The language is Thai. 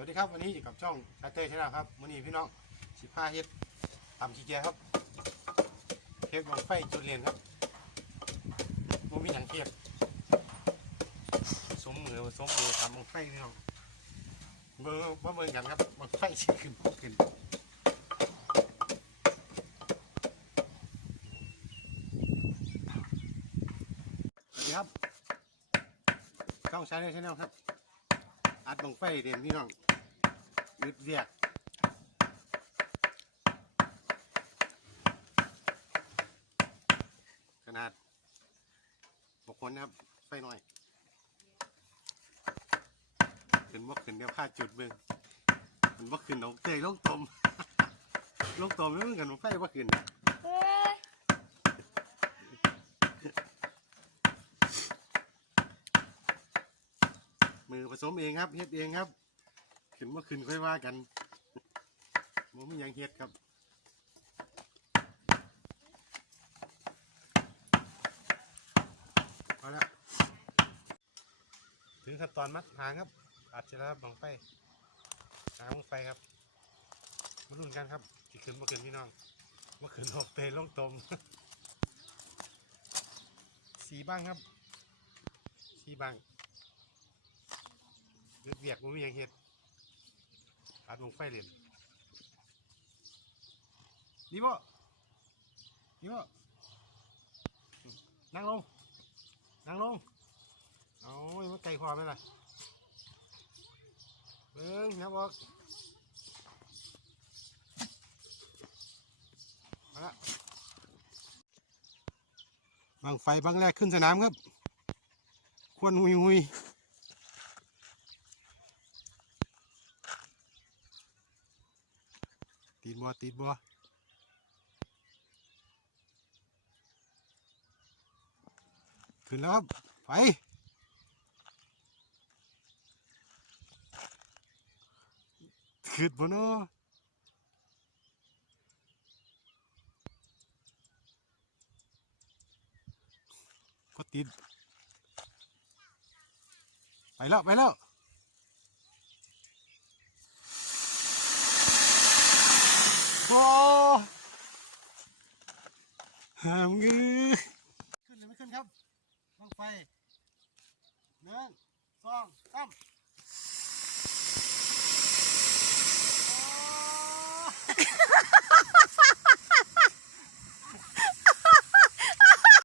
วัสดีครับวันนี้อยู่กับช่องกาเต้ชาแนะครับวันนี้พี่น้องสิบห้าเฮ็ดทำขี้เกียจครับเฮ็ดวางไฟจุดเรียนครับมมีหนังเทียบสมมือสมมือทำวางไฟพี่น้องเบอร์ว่าเบอร์กันครับวางไฟสิขึ้นขึ้นสวัสดีครับช่องชาแนลชาแนลครับอัดบังไฟเด่นพี่น้อง ยึดเรียกขนาดบกคนนะครับไฟหน่อยขึ้นว่าขึ้นเดี๋ยวพาจุดเบิ่งมันว่าขึ้นเอาเตยลงตมลงตมแล้วมันกันว่าไฟว่าขึ้นมือผสมเองครับเฮ็ดเองครับ ขึ้นว่าขึ้นค่อยว่ากันผมมีหยังเฮ็ดครับเอาละถึงขั้นตอนมัดหางครับอัดเสร็จแล้วครับบังไฟหางบังไฟครับมาลุ้นกันครับสิขึ้นมาขึ้นพี่น้องมาขึ้นหกเตยลงตมสีบ้างครับสีบ้างเลือดเวียกมันมีอย่างเฮ็ด อัดบังไฟเล่นดีบ่ดีบ่นั่งลง นั่งลงเอายมันไกลพอไหมล่ะเบิ้งนะบอกมาละบางไฟบางแรกขึ้นสนามครับ ควนหุยหุย ตีนบัวตีนบัวขึ้นแล้วครับ ไป ขึ้นบนเนาะก็ติด ไปแล้ว ไปแล้ว คอหามงือขึ้นหรือไม่ขึ้นครับลองไฟหนึ่งสองสาม